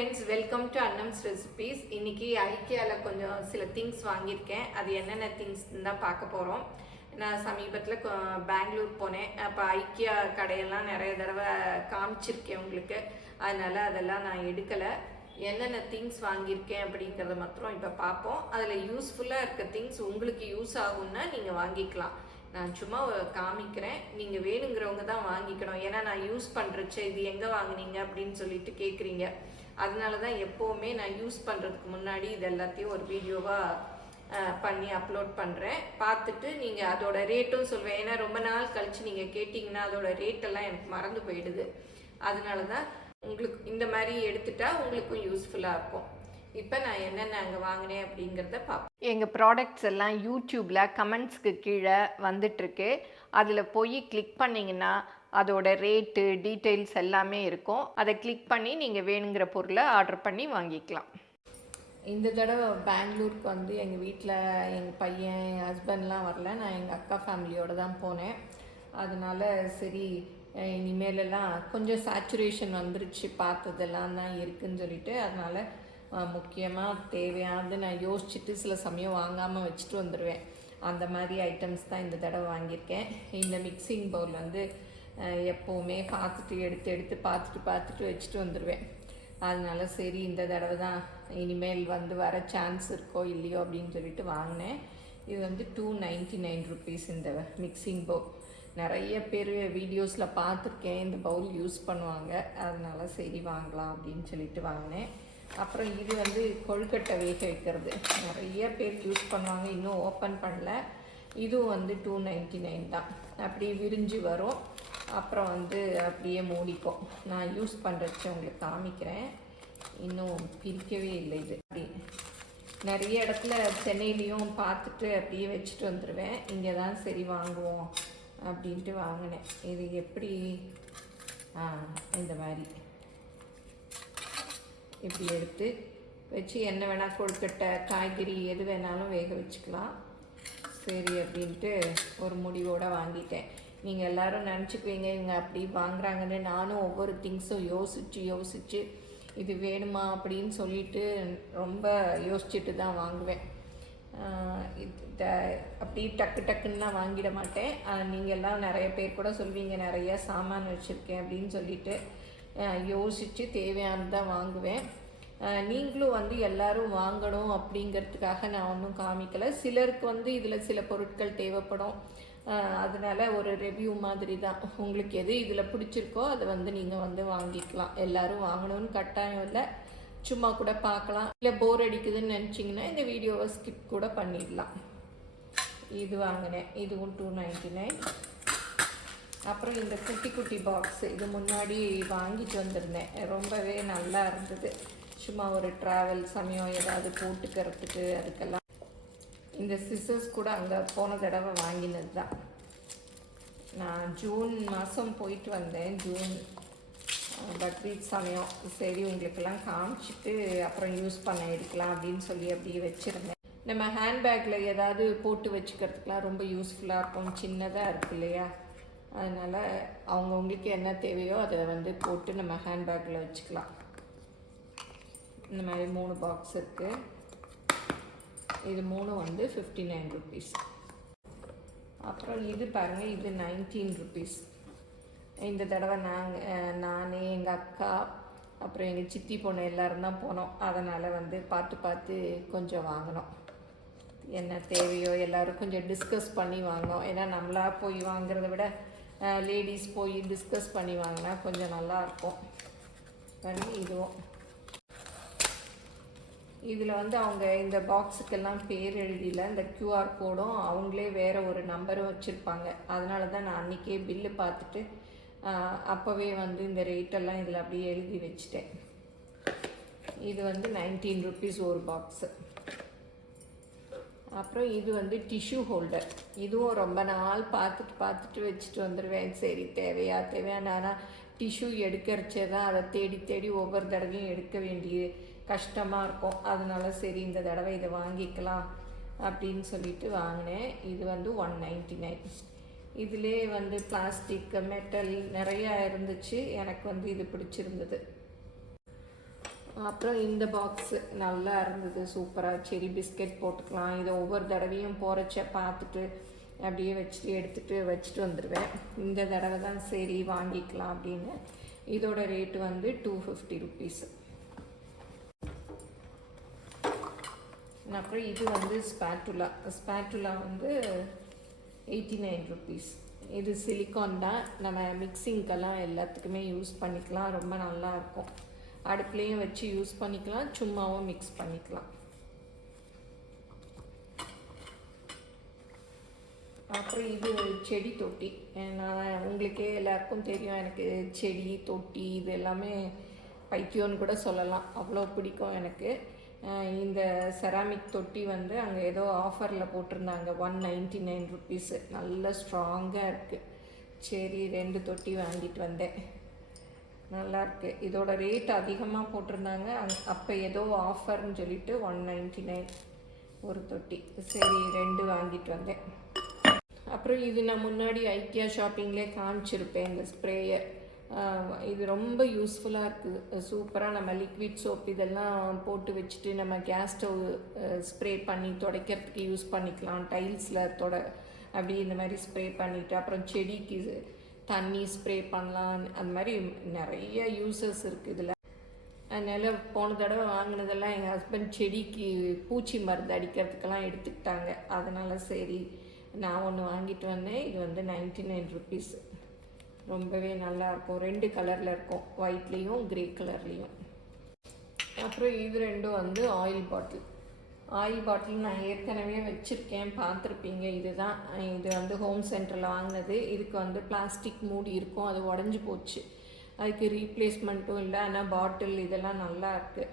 Friends, welcome to Annam's recipes. இன்னைக்கு ஐக்கியாவில் கொஞ்சம் சில திங்ஸ் வாங்கியிருக்கேன். அது என்னென்ன திங்ஸ் தான் பார்க்க போகிறோம். நான் சமீபத்தில் பெங்களூர் போனேன். அப்போ ஐக்கியா கடையெல்லாம் நிறைய தடவை காமிச்சிருக்கேன் உங்களுக்கு. அதனால் அதெல்லாம் நான் எடுக்கலை. என்னென்ன திங்ஸ் வாங்கியிருக்கேன் அப்படிங்கிறத மாத்திரம் இப்போ பார்ப்போம். அதில் யூஸ்ஃபுல்லாக இருக்க திங்ஸ் உங்களுக்கு யூஸ் ஆகும்னா நீங்கள் வாங்கிக்கலாம். நான் சும்மா காமிக்கிறேன், நீங்கள் வேணுங்கிறவங்க தான் வாங்கிக்கணும். ஏன்னா நான் யூஸ் பண்ணுறச்சு இது எங்கே வாங்கினீங்க அப்படின்னு சொல்லிட்டு கேட்குறீங்க. அதனால தான் எப்போவுமே நான் யூஸ் பண்ணுறதுக்கு முன்னாடி இது எல்லாத்தையும் ஒரு வீடியோவாக பண்ணி அப்லோட் பண்ணுறேன். பார்த்துட்டு நீங்கள் அதோட ரேட்டும் சொல்வேன். ஏன்னா ரொம்ப நாள் கழித்து நீங்கள் கேட்டிங்கன்னா அதோட ரேட்டெல்லாம் எனக்கு மறந்து போயிடுது. அதனால தான் உங்களுக்கு இந்த மாதிரி எடுத்துட்டா உங்களுக்கும் யூஸ்ஃபுல்லாக இருக்கும். இப்போ நான் என்னென்ன அங்கே வாங்கினேன் அப்படிங்கிறத பார்ப்போம். எங்கள் ப்ராடக்ட்ஸ் எல்லாம் யூடியூப்பில் கமெண்ட்ஸ்க்கு கீழே வந்துட்டுருக்கு. அதில் போய் கிளிக் பண்ணிங்கன்னா அதோட ரேட்டு டீட்டெயில்ஸ் எல்லாமே இருக்கும். அதை கிளிக் பண்ணி நீங்கள் வேணுங்கிற பொருளை ஆர்டர் பண்ணி வாங்கிக்கலாம். இந்த தடவை பெங்களூருக்கு வந்து எங்கள் வீட்டில் எங்கள் பையன் என் ஹஸ்பண்ட்லாம் வரல. நான் எங்கள் அக்கா ஃபேமிலியோடு தான் போனேன். அதனால சரி இனிமேலெல்லாம் கொஞ்சம் சேச்சுரேஷன் வந்துருச்சு, பார்த்ததெல்லாம் தான் இருக்குதுன்னு சொல்லிட்டு அதனால் முக்கியமாக தேவையானது நான் யோசிச்சுட்டு சில சமயம் வாங்காமல் வச்சுட்டு வந்துடுவேன். அந்த மாதிரி ஐட்டம்ஸ் தான் இந்த தடவை வாங்கியிருக்கேன். இந்த மிக்சிங் பவுல் வந்து எப்போவுமே பார்த்துட்டு எடுத்து பார்த்துட்டு வச்சுட்டு வந்துடுவேன். அதனால சரி இந்த தடவை தான் இனிமேல் வந்து வர சான்ஸ் இருக்கோ இல்லையோ அப்படின்னு சொல்லிட்டு வாங்கினேன். இது வந்து 299 rupees இந்த மிக்சிங் பவுல். நிறைய பேர் வீடியோஸில் பார்த்துருக்கேன், இந்த பவுல் யூஸ் பண்ணுவாங்க. அதனால சரி வாங்கலாம் அப்படின்னு சொல்லிட்டு வாங்கினேன். அப்புறம் இது வந்து கொழுக்கட்டை வேக வைக்கிறது, நிறைய பேர் யூஸ் பண்ணுவாங்க. இன்னும் ஓப்பன் பண்ணல. இதுவும் வந்து 299 தான். அப்படி விரிஞ்சு வரும். அப்புறம் வந்து அப்படியே மூடிக்கும். நான் யூஸ் பண்ணுறச்சு உங்களுக்கு காமிக்கிறேன். இன்னும் பிரிக்கவே இல்லை. இது அப்படி நிறைய இடத்துல சென்னையிலையும் பார்த்துட்டு அப்படியே வச்சுட்டு வந்துடுவேன். இங்கே தான் சரி வாங்குவோம் அப்படின்ட்டு வாங்கினேன். இது எப்படி இந்த மாதிரி இப்படி எடுத்து வச்சு என்ன வேணால் கொழுக்கட்டை காய்கறி எது வேணாலும் வேக வச்சுக்கலாம். சரி அப்படின்ட்டு ஒரு முடிவோடு வாங்கிட்டேன். நீங்கள் எல்லோரும் நினச்சிக்குவீங்க இவங்க அப்படி வாங்குறாங்கன்னு. நானும் ஒவ்வொரு திங்ஸும் யோசித்து இது வேணுமா அப்படின்னு சொல்லிட்டு ரொம்ப யோசிச்சுட்டு தான் வாங்குவேன். அப்படி டக்குன்னா வாங்கிட மாட்டேன். நீங்கள் எல்லாம் நிறைய பேர் கூட சொல்வீங்க நிறைய சாமான் வச்சுருக்கேன் அப்படின்னு சொல்லிட்டு யோசித்து தேவையானதான் வாங்குவேன். நீங்களும் வந்து எல்லோரும் வாங்கணும் அப்படிங்கிறதுக்காக நான் ஒன்றும் காமிக்கலை. சிலருக்கு வந்து இதில் சில பொருட்கள் தேவைப்படும். அதனால் ஒரு ரிவ்யூ மாதிரி தான். உங்களுக்கு எது இதில் பிடிச்சிருக்கோ அதை வந்து நீங்கள் வந்து வாங்கிக்கலாம். எல்லோரும் வாங்கணும்னு கட்டாயம் இல்லை, சும்மா கூட பார்க்கலாம். இல்லை போர் அடிக்குதுன்னு நினச்சிங்கன்னா இந்த வீடியோவை ஸ்கிப் கூட பண்ணிடலாம். இது வாங்கினேன். இதுவும் 299. அப்புறம் இந்த குட்டி பாக்ஸு இது முன்னாடி வாங்கிட்டு வந்திருந்தேன். ரொம்பவே நல்லா இருந்தது. சும்மா ஒரு ட்ராவல் சமயம் ஏதாவது போட்டுக்கிறதுக்கு அதுக்கெல்லாம். இந்த சிசர்ஸ் கூட அங்கே போன தடவை வாங்கினது தான். நான் ஜூன் மாதம் போயிட்டு வந்தேன். ஜூன் பக்ரீத் சமயம். சரி உங்களுக்கெல்லாம் காமிச்சிட்டு அப்புறம் யூஸ் பண்ண எடுக்கலாம் அப்படின்னு சொல்லி அப்படியே வச்சுருந்தேன். நம்ம ஹேண்ட்பேக்கில் ஏதாவது போட்டு வச்சுக்கிறதுக்கெலாம் ரொம்ப யூஸ்ஃபுல்லாக இருக்கும். சின்னதாக இருக்கு இல்லையா? அதனால் அவங்கவுங்களுக்கு என்ன தேவையோ அதை வந்து போட்டு நம்ம ஹேண்ட்பேக்கில் வச்சுக்கலாம். இந்த மாதிரி 3 பாக்ஸ் இருக்குது. இது 3 வந்து 59 rupees. அப்புறம் இது பாருங்கள், இது 19 rupees. இந்த தடவை நான் எங்கள் அக்கா அப்புறம் எங்கள் சித்தி பொண்ணு எல்லோரும் தான் போனோம். அதனால் வந்து பார்த்து கொஞ்சம் வாங்கினோம். என்ன தேவையோ எல்லோரும் கொஞ்சம் டிஸ்கஸ் பண்ணி வாங்கினோம். ஏன்னா நம்மளா போய் வாங்குறத விட லேடிஸ் போய் டிஸ்கஸ் பண்ணி வாங்கினா கொஞ்சம் நல்லாயிருக்கும். இதுவும் இதில் வந்து அவங்க இந்த பாக்ஸுக்கெல்லாம் பேர் எழுதியில் இந்த QR கோடும் அவங்களே வேறு ஒரு நம்பரும் வச்சுருப்பாங்க. அதனால தான் நான் அன்றைக்கே பில்லு பார்த்துட்டு அப்போவே வந்து இந்த ரேட்டெல்லாம் இதில் அப்படியே எழுதி வச்சுட்டேன். இது வந்து 19 rupees ஒரு பாக்ஸு. அப்புறம் இது வந்து டிஷ்யூ ஹோல்டர். இதுவும் ரொம்ப நாள் பார்த்துட்டு வச்சுட்டு வந்துடுவேன். சரி தேவையானா டிஷ்யூ எடுக்கிறச்சே தான் அதை தேடி ஒவ்வொரு தடவையும் எடுக்க வேண்டிய கஷ்டமாக இருக்கும். அதனால சரி இந்த தடவை இதை வாங்கிக்கலாம் அப்படின்னு சொல்லிட்டு வாங்கினேன். இது வந்து 199. இதிலே வந்து பிளாஸ்டிக் மெட்டல் நிறையா இருந்துச்சு. எனக்கு வந்து இது பிடிச்சிருந்தது. அப்புறம் இந்த பாக்ஸு நல்லா இருந்தது, சூப்பராக செரி பிஸ்கெட் போட்டுக்கலாம். இதை ஒவ்வொரு தடவையும் போகிறச்ச பார்த்துட்டு அப்படியே வச்சுட்டு வந்துடுவேன். இந்த தடவை தான் சரி வாங்கிக்கலாம் அப்படின்னு. இதோட ரேட்டு வந்து 250 ருபீஸ். அப்புறம் இது வந்து ஸ்பேட்டுலா வந்து 89 ருபீஸ். இது சிலிக்கான் தான், நம்ம மிக்சிங்கெல்லாம் எல்லாத்துக்குமே யூஸ் பண்ணிக்கலாம். ரொம்ப நல்லாயிருக்கும். அடுப்புலேயும் வச்சு யூஸ் பண்ணிக்கலாம், சும்மாவும் மிக்ஸ் பண்ணிக்கலாம். அப்புறம் இது செடி தொட்டி. நான் உங்களுக்கே எல்லாருக்கும் தெரியும், எனக்கு செடி தொட்டி இது எல்லாமே பைத்தியம்னு கூட சொல்லலாம், அவ்வளோ பிடிக்கும் எனக்கு. இந்த செராமிக் தொட்டி வந்து அங்கே ஏதோ ஆஃபரில் போட்டிருந்தாங்க, 199 ருபீஸு. நல்ல ஸ்ட்ராங்காக இருக்குது. சரி 2 தொட்டி வாங்கிட்டு வந்தேன். நல்லாயிருக்கு. இதோட ரேட் அதிகமாக போட்டிருந்தாங்க, அப்போ ஏதோ ஆஃபர்னு சொல்லிட்டு 199 ஒரு தொட்டி. சரி 2 வாங்கிட்டு வந்தேன். அப்புறம் இது நான் முன்னாடி ஐக்கியா ஷாப்பிங்லேயே காமிச்சிருப்பேன், இந்த ஸ்ப்ரேயர். இது ரொம்ப யூஸ்ஃபுல்லாக இருக்குது. சூப்பராக நம்ம லிக்விட் சோப் இதெல்லாம் போட்டு வச்சுட்டு நம்ம கேஸ் ஸ்டவ் ஸ்ப்ரே பண்ணி துடைக்கிறதுக்கு யூஸ் பண்ணிக்கலாம். டைல்ஸில் அப்படி இந்த மாதிரி ஸ்ப்ரே பண்ணிவிட்டு அப்புறம் செடிக்கு தண்ணி ஸ்ப்ரே பண்ணலாம். அந்த மாதிரி நிறைய யூசஸ் இருக்குது இதில். அதனால் போன தடவை வாங்கினதெல்லாம் எங்கள் ஹஸ்பண்ட் செடிக்கு பூச்சி மருந்து அடிக்கிறதுக்கெல்லாம் எடுத்துக்கிட்டாங்க. அதனால் சரி நான் ஒன்று வாங்கிட்டு வந்தேன். இது வந்து 99 ருபீஸ். ரொம்பவே நல்லாயிருக்கும். 2 கலரில் இருக்கும், ஒயிட்லேயும் க்ரே கலர்லேயும். அப்புறம் இது 2 வந்து ஆயில் பாட்டில் நான் ஏற்கனவே வச்சுருக்கேன், பார்த்துருப்பீங்க. இது வந்து ஹோம் சென்டரில் வாங்கினது. இதுக்கு வந்து பிளாஸ்டிக் மூடி இருக்கும், அது உடஞ்சி போச்சு. அதுக்கு ரீப்ளேஸ்மெண்ட்டும் இல்லை. ஆனால் பாட்டில் இதெல்லாம் நல்லா இருக்குது.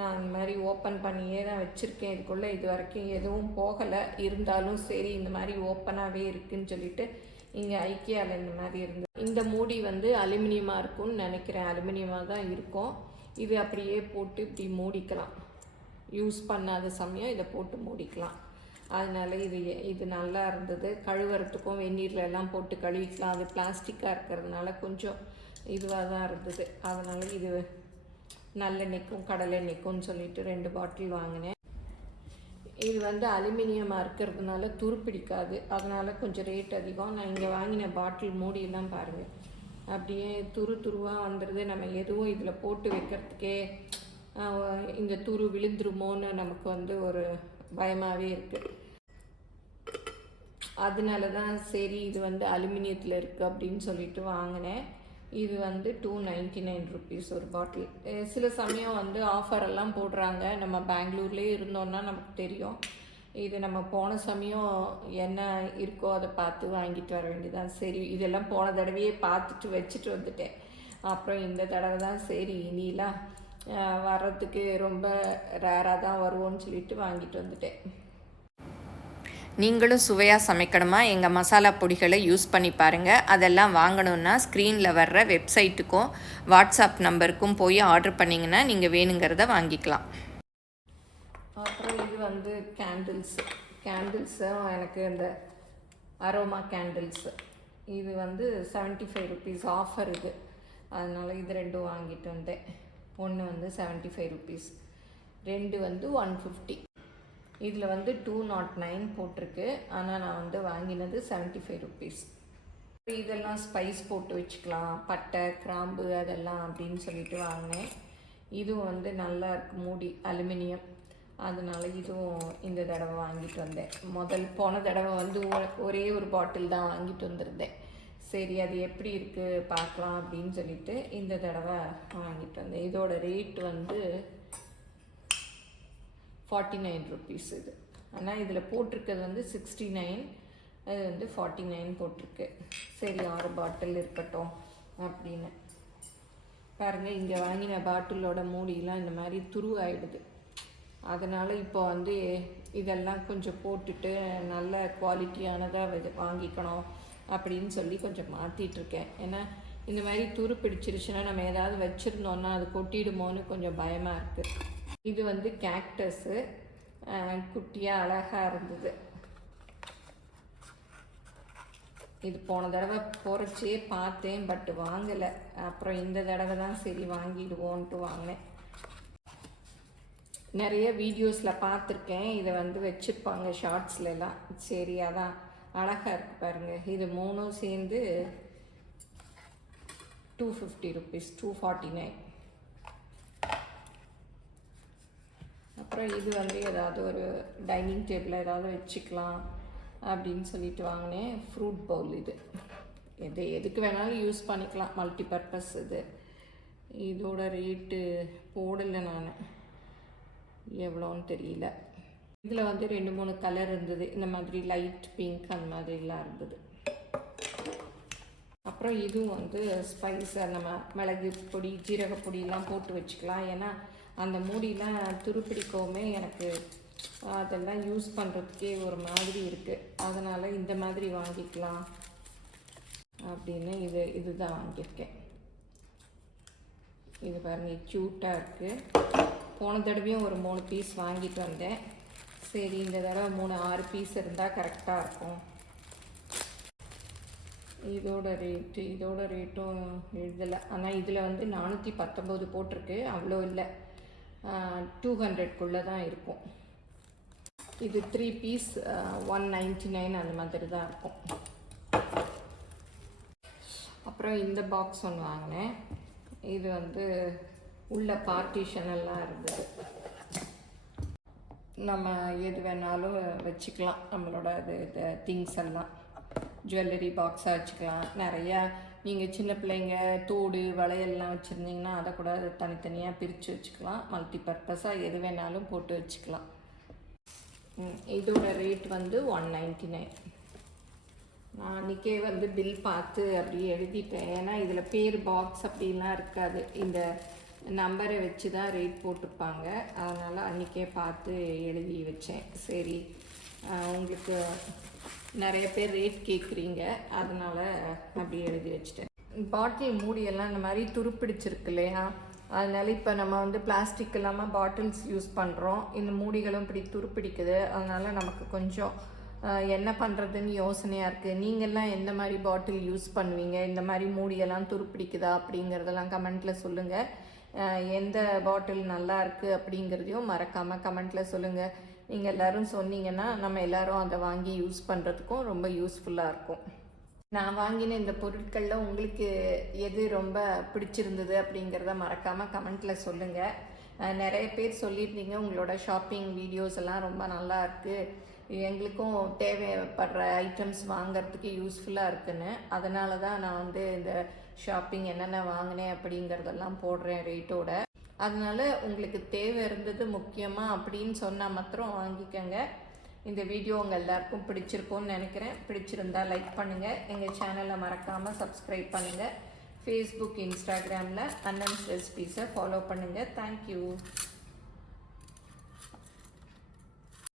நான் இந்த மாதிரி ஓப்பன் பண்ணியே தான் வச்சுருக்கேன். இதுக்குள்ளே இது வரைக்கும் எதுவும் போகலை. இருந்தாலும் சரி இந்த மாதிரி ஓப்பனாகவே இருக்குதுன்னு சொல்லிட்டு இங்கே ஐக்கியாவில் இந்த மாதிரி இருந்தது. இந்த மூடி வந்து அலுமினியமாக இருக்கும்னு நினைக்கிறேன். அலுமினியமாக தான் இருக்கும். இது அப்படியே போட்டு இப்படி மூடிக்கலாம். யூஸ் பண்ணாத சமயம் இதை போட்டு மூடிக்கலாம். அதனால இது நல்லா இருந்தது. கழுவுறதுக்கும் வெந்நீர்லாம் போட்டு கழுவிக்கலாம். அது பிளாஸ்டிக்காக இருக்கிறதுனால கொஞ்சம் இதுவாக தான் இருந்தது. அதனால் இது நல்லெண்ணெய்க்கும் கடலெண்ணெய்க்கும்னு சொல்லிட்டு 2 பாட்டில் வாங்கினேன். இது வந்து அலுமினியமாக இருக்கிறதுனால துருப்பிடிக்காது, அதனால் கொஞ்சம் ரேட் அதிகம். நான் இங்கே வாங்கின பாட்டில் மூடியெல்லாம் பாருங்கள், அப்படியே துருவாக வந்துடுது. நம்ம எதுவும் இதில் போட்டு வைக்கிறதுக்கே இந்த துரு விழுந்துருமோன்னு நமக்கு வந்து ஒரு பயமாகவே இருக்குது. அதனால தான் சரி இது வந்து அலுமினியத்தில் இருக்குது அப்படின்னு சொல்லிட்டு வாங்கினேன். இது வந்து 299 ருபீஸ் ஒரு பாட்டில். சில சமயம் வந்து ஆஃபரெல்லாம் போடுறாங்க. நம்ம பெங்களூர்லேயே இருந்தோன்னா நமக்கு தெரியும். இது நம்ம போன சமயம் என்ன இருக்கோ அதை பார்த்து வாங்கிட்டு வர வேண்டியதான். சரி இதெல்லாம் போன தடவையே பார்த்துட்டு வச்சுட்டு வந்துட்டேன். அப்புறம் இந்த தடவை தான் சரி இனிலாம் வர்றதுக்கு ரொம்ப ரேராக தான் வருவோன்னு சொல்லிட்டு வாங்கிட்டு வந்துட்டேன். நீங்களும் சுவையாக சமைக்கணுமா? எங்கள் மசாலா பொடிகளை யூஸ் பண்ணி பாருங்கள். அதெல்லாம் வாங்கணுன்னா ஸ்க்ரீனில் வர்ற வெப்சைட்டுக்கும் வாட்ஸ்அப் நம்பருக்கும் போய் ஆர்டர் பண்ணிங்கன்னா நீங்கள் வேணுங்கிறத வாங்கிக்கலாம். அப்புறம் இது வந்து கேண்டில்ஸு எனக்கு இந்த அரோமா கேண்டில்ஸு இது வந்து 75 ருபீஸ் ஆஃபர் இது. அதனால் இது 2 வாங்கிட்டு வந்தேன். ஒன்று வந்து 75 ருபீஸ், 2 வந்து 150. இதில் வந்து 209 போட்டிருக்கு. ஆனால் நான் வந்து வாங்கினது 75 ருபீஸ். இதெல்லாம் ஸ்பைஸ் போட்டு வச்சுக்கலாம், பட்டை கிராம்பு அதெல்லாம் அப்படின்னு சொல்லிட்டு வாங்கினேன். இதுவும் வந்து நல்லா இருக்கு, மூடி அலுமினியம். அதனால் இதுவும் இந்த தடவை வாங்கிட்டு வந்தேன். போன தடவை வந்து ஒரே ஒரு பாட்டில் தான் வாங்கிட்டு வந்திருந்தேன். சரி அது எப்படி இருக்குது பார்க்கலாம் அப்படின்னு சொல்லிட்டு இந்த தடவை வாங்கிட்டு வந்தேன். இதோட ரேட் வந்து 49 ருபீஸ் இது. ஆனால் இதில் போட்டிருக்கிறது வந்து 69, அது வந்து 49 போட்டிருக்கு. சரி 6 பாட்டில் இருக்கட்டும் அப்படின்னு. பாருங்கள் இங்கே வாங்கின பாட்டிலோட மூடியெலாம் இந்த மாதிரி துருவாயிடுது. அதனால் இப்போ வந்து இதெல்லாம் கொஞ்சம் போட்டுட்டு நல்ல குவாலிட்டியானதாக வாங்கிக்கணும் அப்படின்னு சொல்லி கொஞ்சம் மாற்றிட்டுருக்கேன். ஏன்னா இந்த மாதிரி துரு பிடிச்சிருச்சுன்னா நம்ம ஏதாவது வச்சுருந்தோன்னா அது கொட்டிடுமோன்னு கொஞ்சம் பயமாக இருக்குது. இது வந்து கேக்டஸு, குட்டியாக அழகாக இருந்தது. இது போன தடவை போகிறச்சே பார்த்தேன், பட் வாங்கலை. அப்புறம் இந்த தடவை தான் சரி வாங்கிடுவோன்ட்டு வாங்கினேன். நிறைய வீடியோஸில் பார்த்துருக்கேன், இதை வந்து வச்சுருப்பாங்க ஷார்ட்ஸ்லாம். சரி, அதான் அழகாக இருக்குது பாருங்கள். இது 3 சேர்ந்து 250 rupees, 249. அப்புறம் இது வந்து ஏதாவது ஒரு டைனிங் டேபிளில் ஏதாவது வச்சுக்கலாம் அப்படின்னு சொல்லிட்டு வாங்கினேன். ஃப்ரூட் பவுல். இது எதுக்கு வேணாலும் யூஸ் பண்ணிக்கலாம், மல்டி பர்பஸ். இதோட ரேட்டு போடலை நான், எவ்வளோன்னு தெரியல. இதில் வந்து 2-3 கலர் இருந்தது, இந்த மாதிரி லைட் பிங்க் அந்த மாதிரிலாம் இருந்தது. அப்புறம் இதுவும் வந்து ஸ்பைஸை நம்ம மிளகு பொடி ஜீரகப்பொடியெலாம் போட்டு வச்சுக்கலாம். ஏன்னா அந்த மூடிலாம் துருப்பிடிக்கவுமே எனக்கு அதெல்லாம் யூஸ் பண்ணுறதுக்கே ஒரு மாதிரி இருக்குது. அதனால் இந்த மாதிரி வாங்கிக்கலாம் அப்படின்னு இதுதான் வாங்கியிருக்கேன். இது பாருங்கள், க்யூட்டாக இருக்குது. போன தடவையும் ஒரு 3 பீஸ் வாங்கிட்டு வந்தேன். சரி, இந்த தடவை 6 பீஸ் இருந்தால் கரெக்டாக இருக்கும். இதோட ரேட்டும் எழுதலை. ஆனால் இதில் வந்து 419 போட்டிருக்கு, அவ்வளோ இல்லை, 200க்குள்ளே தான் இருக்கும். இது 3 பீஸ் 199 அந்த மாதிரி தான் இருக்கும். அப்புறம் இந்த பாக்ஸ் ஒன்று வாங்கினேன். இது வந்து உள்ள பார்ட்டிஷன் எல்லாம் இருந்தது. நம்ம எது வேணாலும் வச்சுக்கலாம், நம்மளோட திங்ஸ் எல்லாம் ஜுவல்லரி பாக்ஸாக வச்சுக்கலாம். நிறையா நீங்கள் சின்ன பிள்ளைங்க தோடு வளையல்லாம் வச்சுருந்தீங்கன்னா அதை கூட தனித்தனியாக பிரித்து வச்சுக்கலாம். மல்டி பர்பஸாக எது வேணாலும் போட்டு வச்சுக்கலாம். இதோட ரேட் வந்து 199. நான் அன்றைக்கே வந்து பில் பார்த்து அப்படியே எழுதிட்டேன். ஏன்னா இதில் பேர் பாக்ஸ் அப்படிலாம் இருக்காது, இந்த நம்பரை வச்சு தான் ரேட் போட்டிருப்பாங்க. அதனால் அன்றைக்கே பார்த்து எழுதி வச்சேன். சரி, உங்களுக்கு நிறைய பேர் ரேட் கேட்குறீங்க, அதனால் அப்படியே எழுதி வச்சிட்டேன். பாட்டில் மூடியெல்லாம் இந்த மாதிரி துருப்பிடிச்சிருக்கு இல்லையா, அதனால் இப்போ நம்ம வந்து பிளாஸ்டிக் இல்லாமல் பாட்டில்ஸ் யூஸ் பண்ணுறோம். இந்த மூடிகளும் இப்படி துருப்பிடிக்குது. அதனால் நமக்கு கொஞ்சம் என்ன பண்ணுறதுன்னு யோசனையாக இருக்குது. நீங்கள்லாம் எந்த மாதிரி பாட்டில் யூஸ் பண்ணுவீங்க, இந்த மாதிரி மூடியெல்லாம் துருப்பிடிக்குதா அப்படிங்கிறதெல்லாம் கமெண்ட்டில் சொல்லுங்கள். எந்த பாட்டில் நல்லா இருக்குது அப்படிங்கிறதையும் மறக்காமல் கமெண்ட்டில் சொல்லுங்கள். நீங்கள் எல்லோரும் சொன்னீங்கன்னா நம்ம எல்லோரும் அதை வாங்கி யூஸ் பண்ணுறதுக்கும் ரொம்ப யூஸ்ஃபுல்லாக இருக்கும். நான் வாங்கின இந்த பொருட்களில் உங்களுக்கு எது ரொம்ப பிடிச்சிருந்தது அப்படிங்கிறத மறக்காமல் கமெண்ட்டில் சொல்லுங்கள். நிறைய பேர் சொல்லியிருந்தீங்க உங்களோட ஷாப்பிங் வீடியோஸ் எல்லாம் ரொம்ப நல்லா இருக்குது, எங்களுக்கும் தேவைப்படுற ஐட்டம்ஸ் வாங்கிறதுக்கு யூஸ்ஃபுல்லாக இருக்குன்னு. அதனால தான் நான் வந்து இந்த ஷாப்பிங் என்னென்ன வாங்கினேன் அப்படிங்கிறதெல்லாம் போடுறேன் ரேட்டோட. அதனால் உங்களுக்கு தேவை இருந்தது முக்கியமாக அப்படின்னு சொன்னால் மாத்திரம் வாங்கிக்கோங்க. இந்த வீடியோ உங்கள் எல்லாருக்கும் பிடிச்சிருக்கும்னு நினைக்கிறேன். பிடிச்சிருந்தால் லைக் பண்ணுங்கள், எங்கள் சேனலை மறக்காமல் சப்ஸ்கிரைப் பண்ணுங்கள். ஃபேஸ்புக், இன்ஸ்டாகிராமில் அன்னம்ஸ் ரெசிபீஸை ஃபாலோ பண்ணுங்கள். தேங்க்யூ.